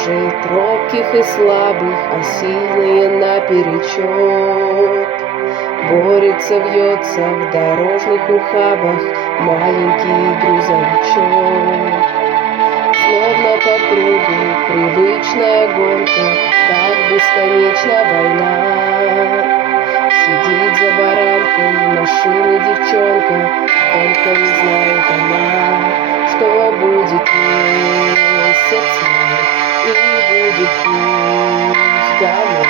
кружит робких и слабых, а сильные наперечет. Борется, вьется в дорожных ухабах маленький грузовичок. Словно по кругу привычная гонка, так бесконечна война. Сидит за баранкой машины девчонка, только не знает она, что будет месяц и будет путь домой.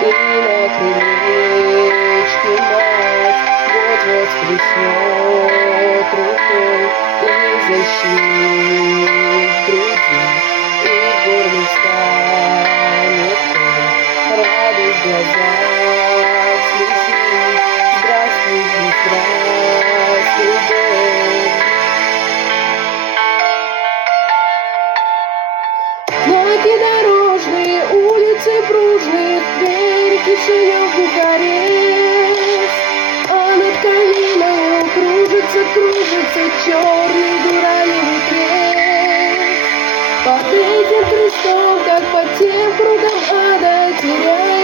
И на крылечке мать вот-вот всплеснет рукой и защитит в груди, и горный станет той, радость в глазах слезит. Здравствуй, здравствуй, дом. Знаки дорожные, улицы пружные, двери тишине в Бухарест. А над Калиною кружится черный дураневый крест. Под этим крестом, как под тем кругом ада, теряет